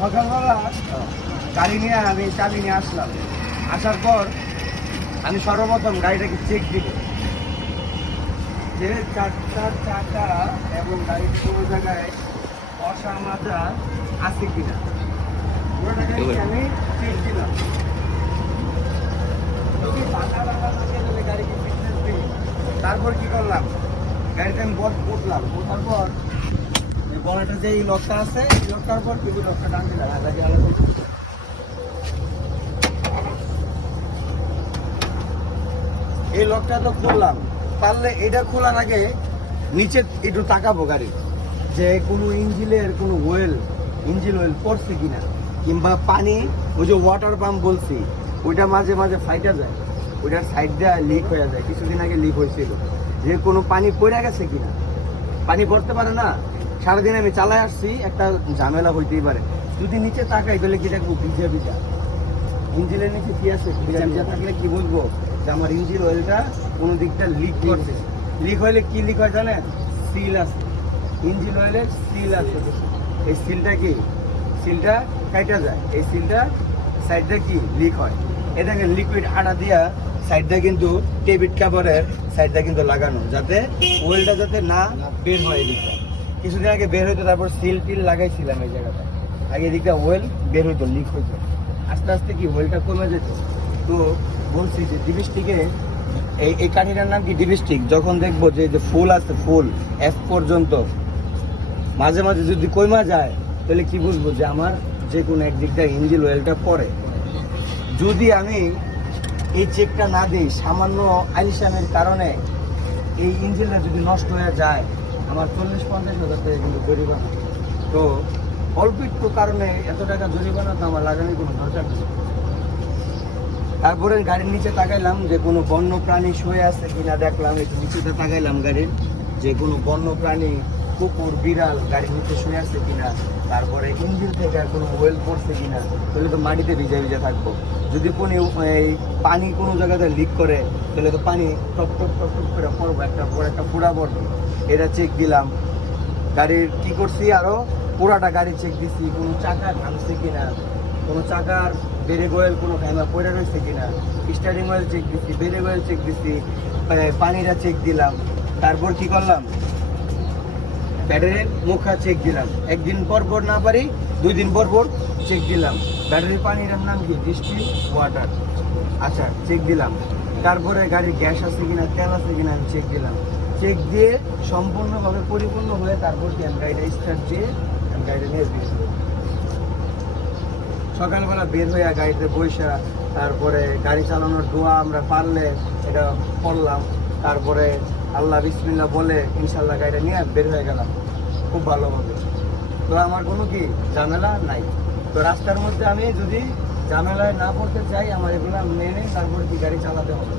সকালবেলা গাড়ি নিয়ে আমি চাবি নিয়ে আসলাম। আসার পর আমি সর্বপ্রথম গাড়িটাকে চেক দিব যে চারটার চাকা এবং গাড়ির কোনো জায়গায় বসা মাজা আছে কিনা, পুরোটা গাড়িকে আমি চেক দিলাম। যদি ফাঁকা ফাঁকা থাকে তাহলে গাড়িকে ফিটনেস দিই। তারপর কি করলাম, গাড়িতে আমি উঠলাম, ওঠার পর এই বনেটের যে এই লকটা আছে, এই লকটার পর কিন্তু লকটা টান দিলাম। এই লকটা তো খুললাম, পারলে এটা খোলার আগে নিচে একটু তাকাবো গাড়ি যে কোনো ইঞ্জিনের কোনো ইঞ্জিন অয়েল পড়ছে কিনা, কিংবা পানি ওই যে ওয়াটার পাম্প বলছি ওইটা মাঝে মাঝে ফাইটা যায়, ওইটার সাইড দিয়ে লিক হয়ে যায়। কিছুদিন আগে লিক হয়েছিল, যে কোনো পানি পড়ে গেছে কিনা। পানি পড়তে পারে না, সারাদিন আমি চালাই আসছি, একটা ঝামেলা হইতেই পারে। যদি নিচে তাকাই তাহলে কি দেখবো ভিজা ভিজা, ইঞ্জিনের নিচে কি আছে ভিজা ভিজা থাকলে কি বলবো যে আমার ইঞ্জিন অয়েলটা কোনো দিকটা লিক করছে। লিক হইলে কি লিক হয় জানেন, সিল আছে, ইঞ্জিন অয়েলের সিল আছে। এই সিলটা কাটা যায়, এই সিলটা সাইডটা কি লিক হয়। এটাকে লিকুইড আটা দিয়া সাইডটা কিন্তু টেবিট কাভারের সাইডটা কিন্তু লাগানো, যাতে অয়েলটা যাতে না বের হয়। এদিকটা কিছুদিন আগে বের হইতো, তারপর সিল টিল লাগাইছিলাম এই জায়গাটা। আগে এদিকটা অয়েল বের হইতো, লিক হইতো, আস্তে আস্তে কি অয়েলটা কমে যেত। তো বলছি যে ডিবিস্টিকে এই কাঠিটার নাম কি ডিবিস্টিক। যখন দেখবো যে ফুল আছে, ফুল এফ পর্যন্ত, মাঝে মাঝে যদি কমা যায় তাহলে কি বুঝবো যে আমার যে কোনো একদিকটা ইঞ্জিন অয়েলটা পড়ে। যদি আমি এই চেকটা না দিই, সামান্য আলিশানের কারণে এই ইঞ্জিনটা যদি নষ্ট হয়ে যায়, আমার 40-50 হাজার টাকা কিন্তু জরিমানা। তো অল্প একটু কারণে এত টাকা জরিমানা তো আমার লাগানোর কোনো দরকার নেই। তারপরে গাড়ির নিচে তাকাইলাম যে কোনো বন্য প্রাণী শুয়ে আছে কিনা দেখলাম, একটু নিচেতে তাকাইলাম গাড়ির যে কোনো বন্য প্রাণী, কুকুর, বিড়াল গাড়ির নিচে শুয়ে আছে কিনা। তারপরে ইঞ্জিন থেকে কোনো ওয়েল পড়ছে কিনা, তাহলে তো মাটিতে ভিজা ভিজা থাকবো। যদি কোনো পানি কোনো জায়গাতে লিক করে তাহলে তো পানি টপ টপ টপ টপ করে পড়বো, একটা পর একটা পুরা পড়বে। এটা চেক দিলাম। গাড়ির কি করছি, আরও পুরাটা গাড়ি চেক দিচ্ছি, কোনো চাকা ভাঙছে কিনা, কোনো চাকার ব্রেক অয়েল কোনো ভেঙা পড়ে রয়েছে কিনা, স্টারিং অয়েল চেক দিচ্ছি, ব্রেক অয়েল চেক দিচ্ছি, পানিটা চেক দিলাম। তারপর কি করলাম, ব্যাটারির মুখা চেক দিলাম। একদিন পর পর না পারি 2 দিন পর পর চেক দিলাম। ব্যাটারির পানির নাম কি, ডিস্টিল ওয়াটার। আচ্ছা, চেক দিলাম। তারপরে গাড়ির গ্যাস আছে কিনা, তেল আছে কিনা আমি চেক দিলাম। চেক দিয়ে সম্পূর্ণভাবে পরিপূর্ণ হয়ে তারপর কি আমি গাড়িটা স্টার্ট দিয়ে আমি গাড়িটা নিয়ে দিয়েছি। সকালবেলা বের হয়ে গাড়িতে বৈশা, তারপরে গাড়ি চালানোর দোয়া আমরা পারলে এটা পড়লাম। তারপরে আল্লাহ বিসমিল্লাহ বলে ইনশাল্লাহ গাড়িটা নিয়ে বের হয়ে গেলাম খুব ভালোভাবে। তো আমার কোনো কি ঝামেলা নাই। তো রাস্তার মধ্যে আমি যদি ঝামেলায় না পড়তে চাই, আমার এগুলো মেনে তারপরে কি গাড়ি চালাতে হবে।